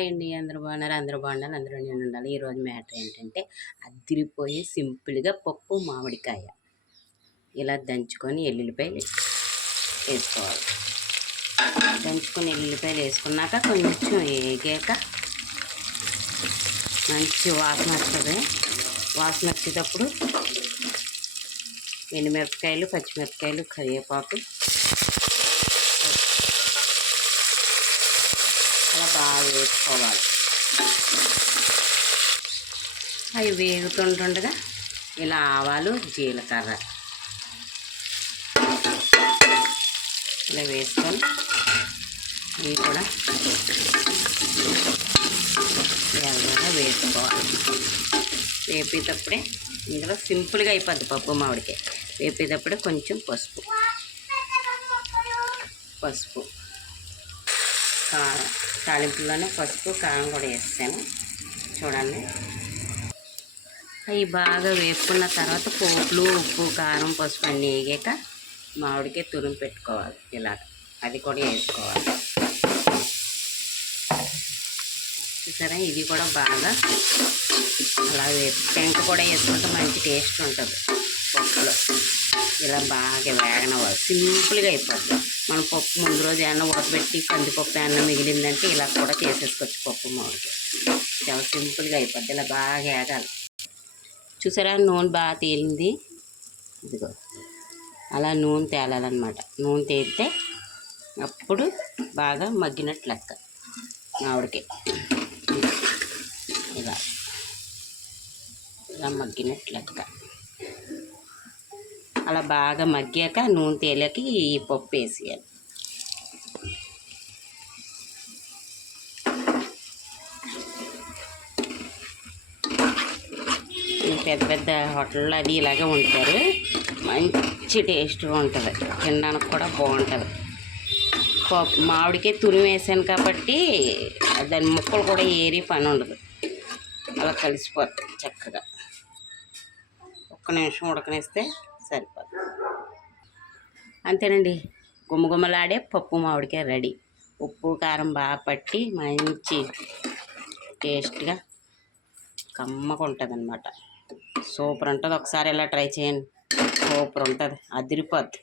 Hi అండి, అందరూ బాగున్నారు. అందరూ నేను ఉండాలి. ఈరోజు మ్యాటర్ ఏంటంటే అదిరిపోయి సింపుల్గా పప్పు మామిడికాయ ఇలా దంచుకొని ఎల్లుల్లిపాయలు వేసుకోవాలి. దంచుకొని ఎల్లుల్లిపాయలు వేసుకున్నాక కొంచెం వేగాక మంచి వాసన వస్తుంది. వాసన వచ్చేటప్పుడు ఎండుమిరపకాయలు, పచ్చిమిరపకాయలు, కరివేపాకు అలా బాగా వేసుకోవాలి. అవి వేగుతుంటుండగా ఇలా ఆవాలు, జీలకర్ర ఇలా వేసుకొని ఇవి కూడా ఎర్రగా వేసుకోవాలి. వేపేటప్పుడే ఇందులో సింపుల్గా అయిపోద్ది పప్పు మామిడికాయ. వేపేటప్పుడే కొంచెం పసుపు కారం, తాలింపులోనే పసుపు కారం కూడా వేస్తాను. చూడండి, అవి బాగా వేపుకున్న తర్వాత పోపులు, ఉప్పు, కారం, పసుపు అన్నీ వేగాక మామిడికాయ తురుము పెట్టుకోవాలి. ఇలా అది కూడా వేసుకోవాలి. చూసారా, ఇది కూడా బాగా అలా పెంక కూడా వేసుకుంటే మంచి టేస్ట్ ఉంటుంది పప్పులో. ఇలా బాగా వేగనవ్వాలి. సింపుల్గా అయిపోద్ది. మనం పప్పు ముందు రోజు ఏమన్నా ఉడకబెట్టి కందిపప్పు ఏమన్నా మిగిలిందంటే ఇలా కూడా చేసేసుకోవచ్చు పప్పు మామిడికాయ. చాలా సింపుల్గా అయిపోద్ది. ఇలా బాగా వేగాలి. చూసారా, నూనె బాగా తేలింది. ఇదిగో అలా నూనె తేలాలన్నమాట. నూనె తేలితే అప్పుడు బాగా మగ్గినట్లు లెక్క మామిడికాయ. ఇలా మగ్గినట్లు లెక్క. అలా బాగా మగ్గాక నూనె తేలాక ఈ పప్పు వేసేయాలి. పెద్ద పెద్ద హోటల్లో అది ఇలాగే ఉంటారు. మంచి టేస్ట్గా ఉంటుంది. తినడానికి కూడా బాగుంటుంది. మామిడికాయ తురిమి వేసాను కాబట్టి దాని ముక్కలు కూడా ఏరి పని ఉండదు. అలా కలిసిపోతుంది చక్కగా. ఒక్క నిమిషం ఉడకనిస్తే సరిపోతుంది. అంతేనండి, గుమ్మగుమ్మలాడే పప్పు మామిడికాయ రెడీ. ఉప్పు కారం బాగా పట్టి మంచి టేస్ట్గా కమ్మగా ఉంటుంది అన్నమాట. సూపర్ ఉంటుంది. ఒకసారి ఇలా ట్రై చేయండి. సూపర్ ఉంటుంది, అదిరిపోద్ది.